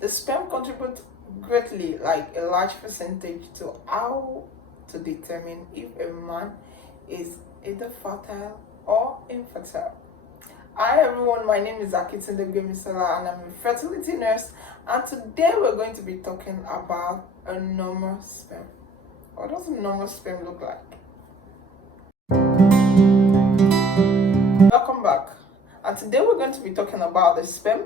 The sperm contributes greatly, like a large percentage, to how to determine if a man is either fertile or infertile. Hi everyone, my name is Akitunde Gbemisala and I'm a fertility nurse, and today we're going to be talking about a normal sperm. What does a normal sperm look like? Welcome back, and today we're going to be talking about the sperm.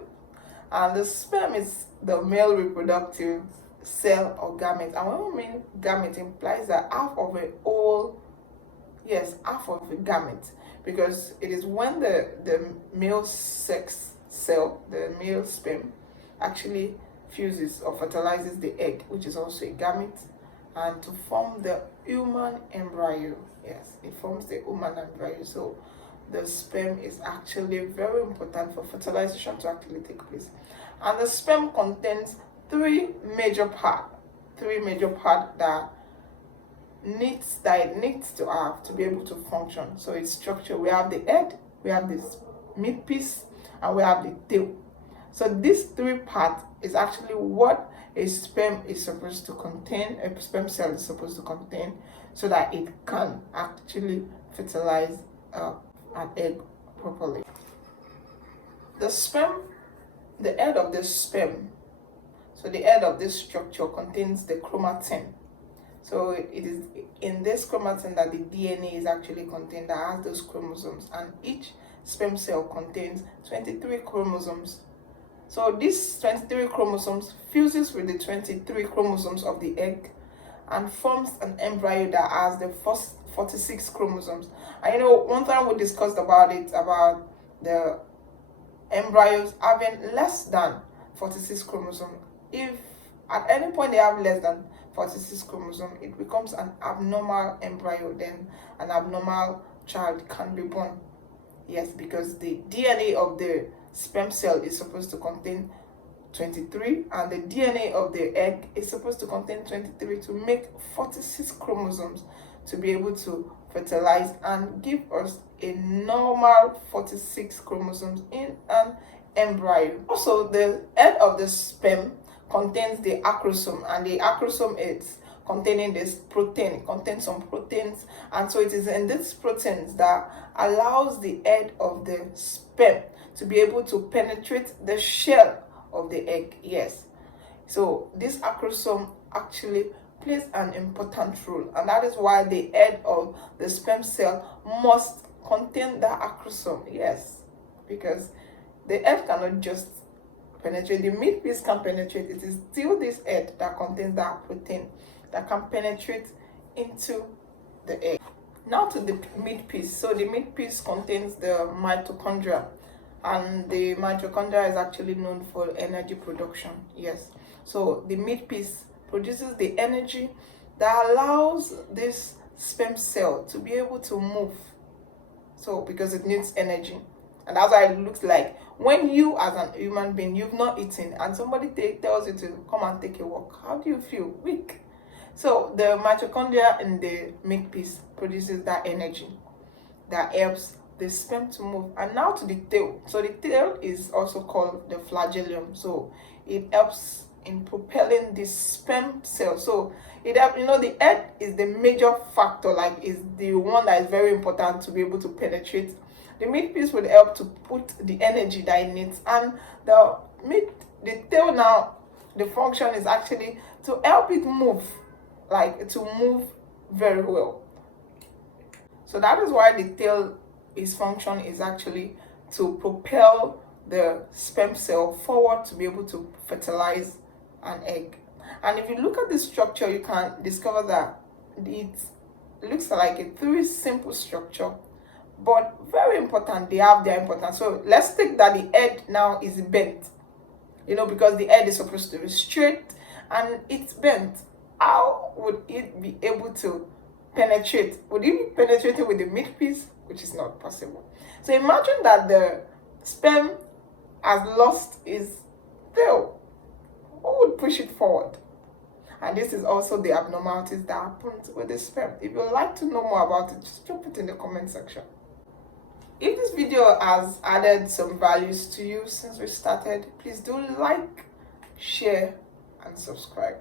And the sperm is the male reproductive cell or gamete, and when we mean gamete, implies that half of a whole, yes, half of a gamete, because it is when the male sex cell, the male sperm, actually fuses or fertilizes the egg, which is also a gamete, and to form the human embryo. Yes, it forms the human embryo. So the sperm is actually very important for fertilization to actually take place. And the sperm contains three major parts that it needs to have to be able to function. So its structure, we have the head, we have this mid piece, and we have the tail. So these three parts is actually what a sperm is supposed to contain, a sperm cell is supposed to contain, so that it can actually fertilize an egg properly. The sperm, the head of the sperm, so the head of this structure contains the chromatin. So it is in this chromatin that the DNA is actually contained, that has those chromosomes, and each sperm cell contains 23 chromosomes. So these 23 chromosomes fuses with the 23 chromosomes of the egg and forms an embryo that has the first 46 chromosomes. And one time we discussed about the embryos having less than 46 chromosomes. If at any point they have less than 46 chromosomes, it becomes an abnormal embryo, then an abnormal child can be born. Yes, because the DNA of the sperm cell is supposed to contain 23, and the DNA of the egg is supposed to contain 23 to make 46 chromosomes to be able to fertilize and give us a normal 46 chromosomes in an embryo. Also, the head of the sperm contains the acrosome, and the acrosome is containing this protein. It contains some proteins, and so it is in these proteins that allows the head of the sperm to be able to penetrate the shell of the egg. Yes, so this acrosome actually plays an important role, and that is why the head of the sperm cell must contain the acrosome. Yes, because the head cannot just penetrate, the mid piece can penetrate. It is still this head that contains that protein that can penetrate into the egg. Now to the mid piece. So the mid piece contains the mitochondria, and the mitochondria is actually known for energy production. Yes, so the mid piece produces the energy that allows this sperm cell to be able to move. So because it needs energy, and that's why it looks like when you as an human being, you've not eaten, and somebody tells you to come and take a walk, how do you feel? Weak. So the mitochondria in the mid piece produces that energy that helps the sperm to move. And now to the tail. So the tail is also called the flagellum. So it helps in propelling the sperm cell. So it helps, the head is the major factor, like is the one that is very important to be able to penetrate. The mid piece would help to put the energy that it needs, and the tail now, the function is actually to help it move, like to move very well. So that is why the tail, its function is actually to propel the sperm cell forward to be able to fertilize an egg. And if you look at the structure, you can discover that it looks like a very simple structure, but very important. They have their importance. So let's take that the head now is bent, because the head is supposed to be straight and it's bent. How would it be able to penetrate? Would it be penetrating with the mid piece? Which is not possible. So imagine that the sperm has lost its tail. Who would push it forward? And this is also the abnormalities that happen with the sperm. If you'd like to know more about it, just drop it in the comment section. If this video has added some values to you since we started, please do like share, and subscribe.